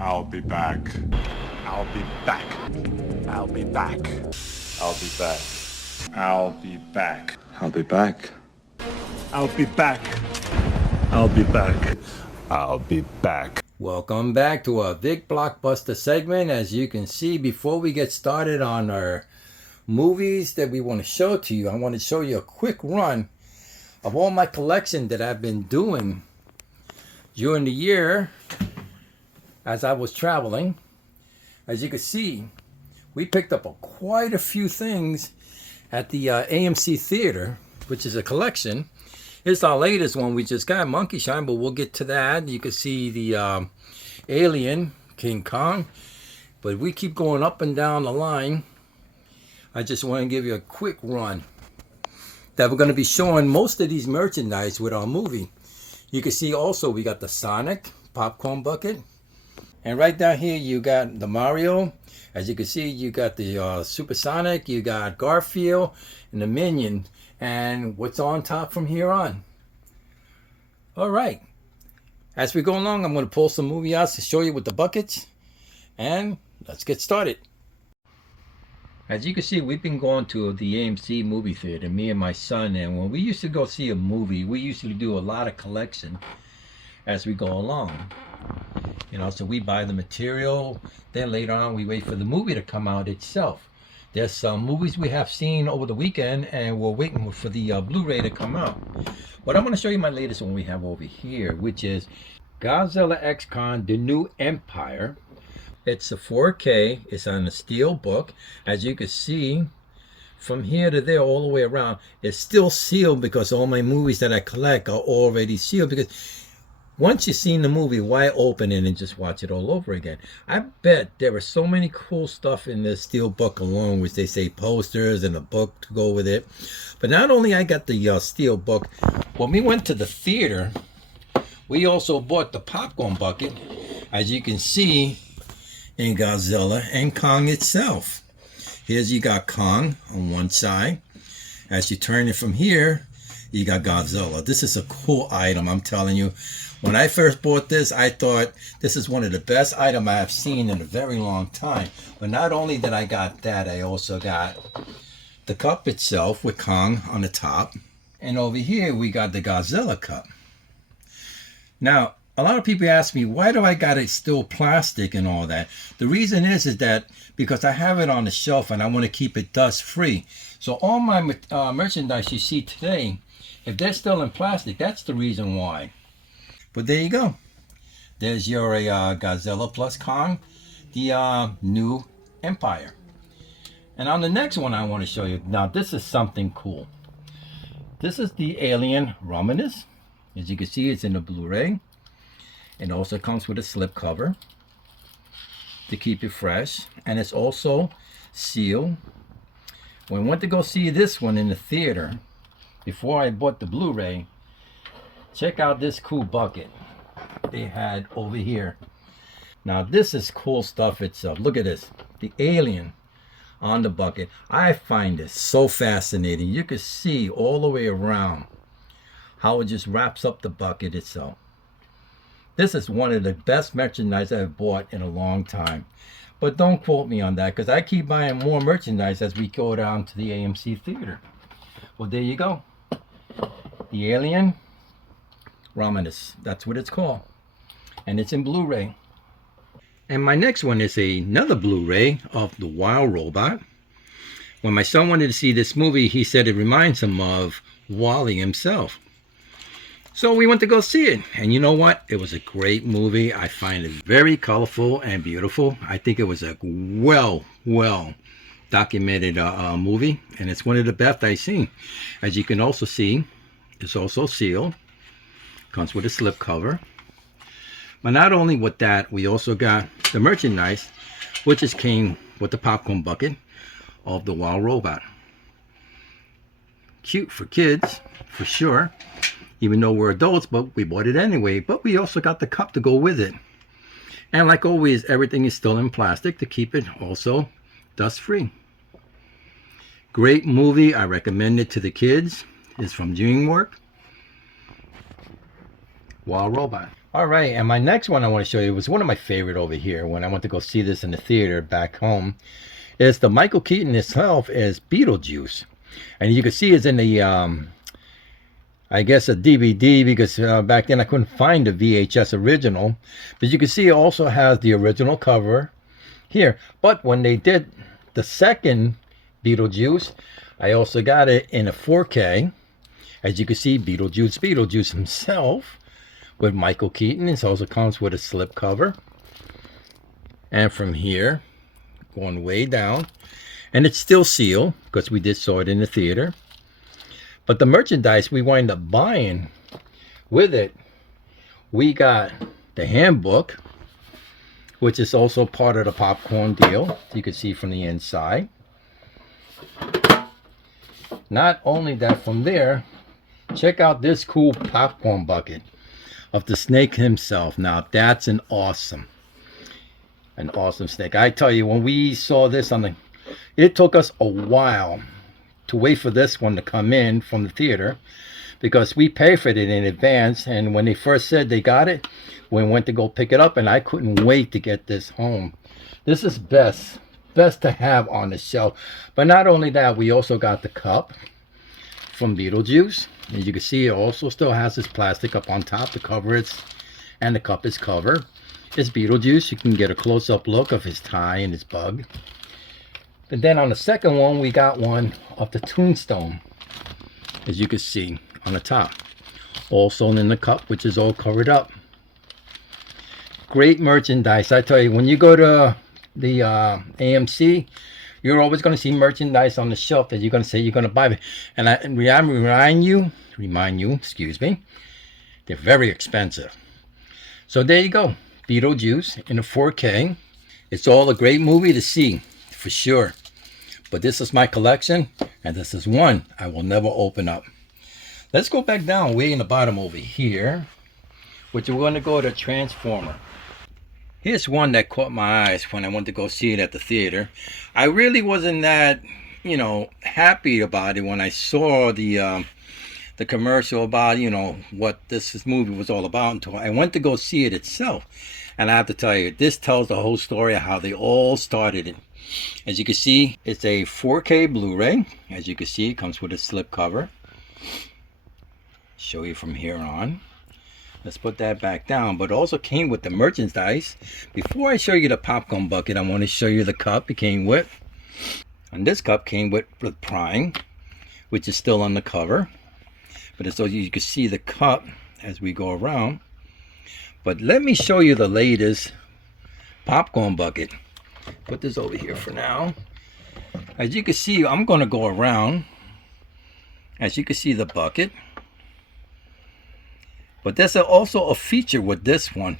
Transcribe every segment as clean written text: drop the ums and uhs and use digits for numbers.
I'll be back. I'll be back. I'll be back. I'll be back. I'll be back. I'll be back. I'll be back. I'll be back. I'll be back. Welcome back to our big blockbuster segment. As you can see, before we get started on our movies that we want to show to you, I want to show you a quick run of all my collection that I've been doing during the year as I was traveling. As you can see, we picked up quite a few things at the AMC Theater, which is a collection. It's our latest one we just got, Monkey Shine, but we'll get to that. You can see the Alien, King Kong, but we keep going up and down the line. I just want to give you a quick run that we're going to be showing most of these merchandise with our movie. You can see also we got the Sonic popcorn bucket, and right down here you got the Mario. As you can see, you got the Supersonic, you got Garfield, and the Minion. And what's on top from here on. All right. As we go along, I'm going to pull some movie outs to show you with the buckets. And let's get started. As you can see, we've been going to the AMC movie theater, me and my son. And when we used to go see a movie, we usually do a lot of collection as we go along. You know, so we buy the material. Then later on, we wait for the movie to come out itself. There's some movies we have seen over the weekend, and we're waiting for the Blu-ray to come out. But I'm going to show you my latest one we have over here, which is Godzilla X Kong: The New Empire. It's a 4K. It's on a steel book. As you can see, from here to there, all the way around, it's still sealed because all my movies that I collect are already sealed. Because once you've seen the movie, why open it and just watch it all over again? I bet there are so many cool stuff in this steel book alone, which they say posters and a book to go with it. But not only I got the steel book, when we went to the theater, we also bought the popcorn bucket, as you can see in Godzilla and Kong itself. Here's you got Kong on one side. As you turn it from here, you got Godzilla. This is a cool item, I'm telling you. When I first bought this, I thought this is one of the best items I have seen in a very long time. But not only did I got that, I also got the cup itself with Kong on the top. And over here, we got the Godzilla cup. Now, a lot of people ask me, why do I got it still plastic and all that? The reason is that because I have it on the shelf and I want to keep it dust free. So all my merchandise you see today, if they're still in plastic, that's the reason why. But there you go. There's your Godzilla plus Kong, the New Empire. And on the next one I want to show you, now this is something cool. This is the Alien Romulus. As you can see, it's in the Blu-ray. It also comes with a slip cover to keep it fresh. And it's also sealed. When I went to go see this one in the theater, before I bought the Blu-ray, check out this cool bucket they had over here. Now this is cool stuff itself. Look at this, the alien on the bucket. I find this so fascinating. You can see all the way around how it just wraps up the bucket itself. This is one of the best merchandise I've bought in a long time. But don't quote me on that, because I keep buying more merchandise as we go down to the AMC Theater. Well, there you go. The Alien Romulus, that's what it's called, and it's in Blu-ray. And my next one is another Blu-ray of The Wild Robot. When my son wanted to see this movie, he said it reminds him of Wall-E himself. So we went to go see it, and you know what? It was a great movie. I find it very colorful and beautiful. I think it was a well documented movie, and it's one of the best I've seen. As you can also see, it's also sealed. Comes with a slip cover. But not only with that, we also got the merchandise, which just came with the popcorn bucket of the Wild Robot. Cute for kids, for sure. Even though we're adults, but we bought it anyway. But we also got the cup to go with it. And like always, everything is still in plastic to keep it also dust free. Great movie. I recommend it to the kids. It's from DreamWorks. Wild Robot. All right, and my next one I want to show you was one of my favorite over here when I went to go see this in the theater back home. Is the Michael Keaton himself as Beetlejuice. And you can see it's in the, I guess, a DVD, because back then I couldn't find the VHS original. But you can see it also has the original cover here. But when they did the second Beetlejuice, I also got it in a 4K. As you can see, Beetlejuice himself with Michael Keaton. It also comes with a slip cover. And from here, going way down, and it's still sealed because we did saw it in the theater. But the merchandise we wind up buying with it, we got the handbook, which is also part of the popcorn deal. You can see from the inside. Not only that, from there, check out this cool popcorn bucket of the snake himself. Now that's an awesome snake. I tell you, when we saw this on the, it took us a while to wait for this one to come in from the theater, because we paid for it in advance, and when they first said they got it, we went to go pick it up, and I couldn't wait to get this home. This is best to have on the shelf. But not only that, we also got the cup from Beetlejuice. As you can see, it also still has this plastic up on top to cover it, and the cup is covered. It's Beetlejuice. You can get a close-up look of his tie and his bug. But then on the second one, we got one of the tombstone, as you can see on the top. Also in the cup, which is all covered up. Great merchandise. I tell you, when you go to the AMC, you're always going to see merchandise on the shelf that you're going to say you're going to buy. And I remind you, excuse me, they're very expensive. So there you go. Beetlejuice in a 4K. It's all a great movie to see, for sure. But this is my collection, and this is one I will never open up. Let's go back down way in the bottom over here, which we're going to go to Transformer. Here's one that caught my eyes when I went to go see it at the theater. I really wasn't that, happy about it when I saw the commercial about, what this movie was all about, until I went to go see it itself. And I have to tell you, this tells the whole story of how they all started it. As you can see, it's a 4K Blu-ray. As you can see, it comes with a slip cover. Show you from here on. Let's put that back down. But it also came with the merchandise. Before I show you the popcorn bucket, I want to show you the cup it came with. And this cup came with Prime, which is still on the cover. But it's so you can see the cup as we go around. But let me show you the latest popcorn bucket. Put this over here for now. As you can see, I'm going to go around. As you can see, the bucket. But there's also a feature with this one.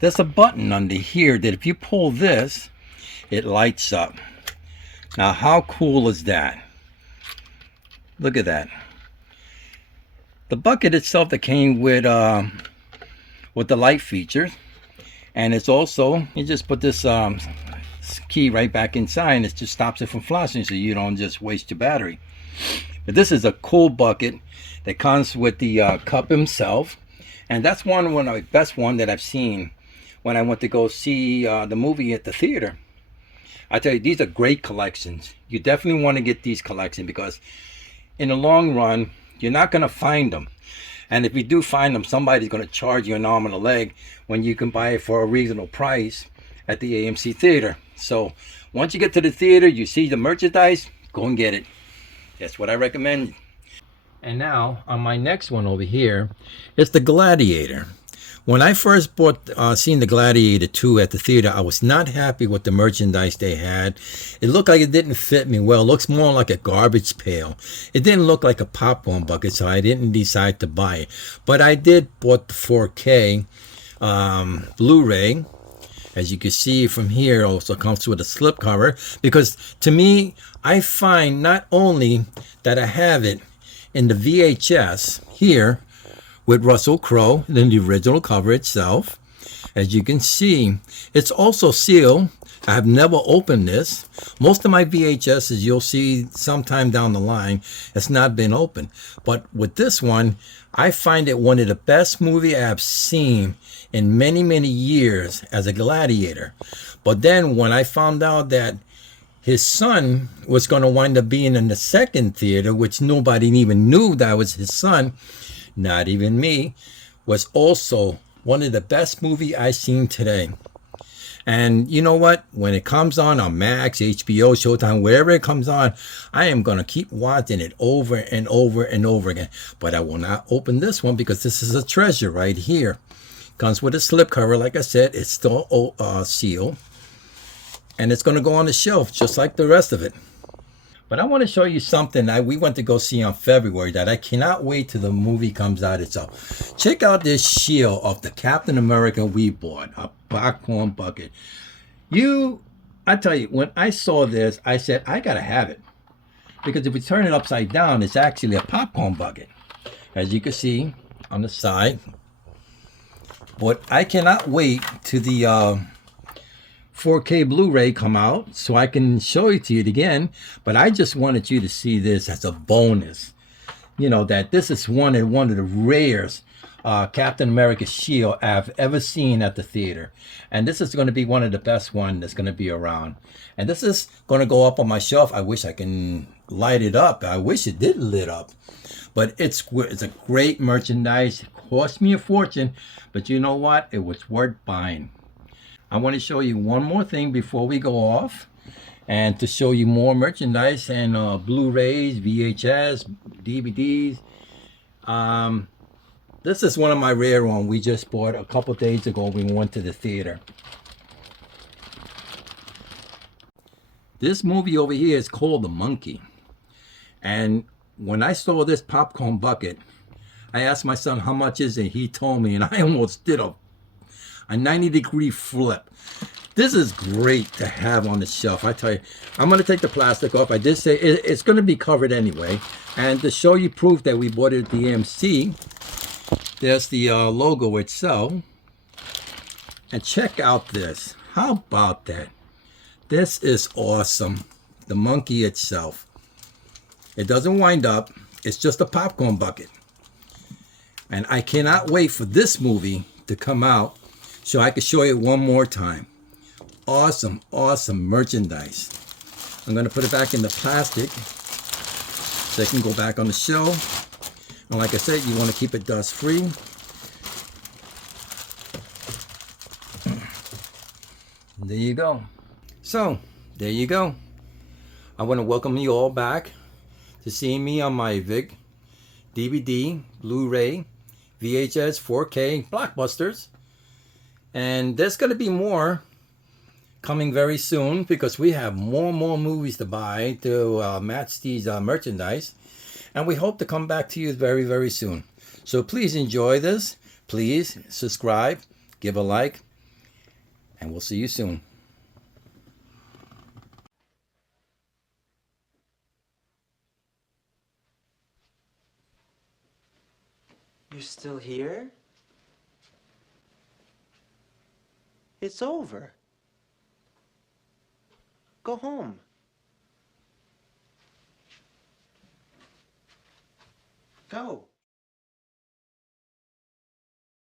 There's a button under here that if you pull this, it lights up. Now, how cool is that? Look at that. The bucket itself that came with the light feature, and it's also, you just put this key right back inside, and it just stops it from flashing, so you don't just waste your battery. But this is a cool bucket that comes with the cup himself, and that's one of the best one that I've seen when I went to go see the movie at the theater. I tell you, these are great collections. You definitely want to get these collections, because in the long run, you're not going to find them. And if you do find them, somebody's going to charge you an arm and a leg when you can buy it for a reasonable price at the AMC theater. So once you get to the theater, you see the merchandise, go and get it. That's what I recommend. And now on my next one over here, it's the Gladiator. When I first seen the Gladiator 2 at the theater, I was not happy with the merchandise they had. It looked like it didn't fit me well. It looks more like a garbage pail. It didn't look like a popcorn bucket, so I didn't decide to buy it. But I did bought the 4K Blu-ray. As you can see from here, also comes with a slip cover. Because to me, I find not only that I have it in the VHS here, with Russell Crowe, then the original cover itself. As you can see, it's also sealed, I have never opened this. Most of my VHSs you'll see sometime down the line, it's not been opened. But with this one, I find it one of the best movie I've seen in many, many years as a gladiator. But then when I found out that his son was going to wind up being in the second theater, which nobody even knew that was his son, not even me, was also one of the best movie I've seen today. And you know what? When it comes on Max, HBO, Showtime, wherever it comes on, I am going to keep watching it over and over and over again. But I will not open this one because this is a treasure right here. Comes with a slipcover, like I said. It's still sealed. And it's going to go on the shelf just like the rest of it. But I want to show you something that we went to go see on February that I cannot wait till the movie comes out itself. Check out this shield of the Captain America we bought, a popcorn bucket. I tell you, when I saw this, I said, I got to have it. Because if we turn it upside down, it's actually a popcorn bucket. As you can see on the side. But I cannot wait till the 4K Blu-ray come out so I can show it to you again. But I just wanted you to see this as a bonus. You know, that this is one of the rares Captain America shield I've ever seen at the theater. And this is going to be one of the best ones that's going to be around. And this is going to go up on my shelf. I wish I can light it up. I wish it did lit up. But it's a great merchandise. It cost me a fortune. But you know what? It was worth buying. I want to show you one more thing before we go off. And to show you more merchandise and Blu-rays, VHS, DVDs. This is one of my rare ones we just bought a couple days ago when we went to the theater. This movie over here is called The Monkey. And when I saw this popcorn bucket, I asked my son how much is it. He told me, and I almost did a 90-degree flip. This is great to have on the shelf. I tell you, I'm going to take the plastic off. I did say it's going to be covered anyway. And to show you proof that we bought it at the AMC, there's the logo itself. And check out this. How about that? This is awesome. The monkey itself. It doesn't wind up. It's just a popcorn bucket. And I cannot wait for this movie to come out so I can show you one more time. Awesome, awesome merchandise. I'm going to put it back in the plastic so it can go back on the shelf. And like I said, you want to keep it dust free. There you go. So, there you go. I want to welcome you all back to seeing me on my VIC, DVD, Blu-ray, VHS, 4K, blockbusters. And there's going to be more coming very soon because we have more and more movies to buy to match these merchandise. And we hope to come back to you very, very soon. So please enjoy this. Please subscribe, give a like, and we'll see you soon. You're still here? It's over. Go home. Go.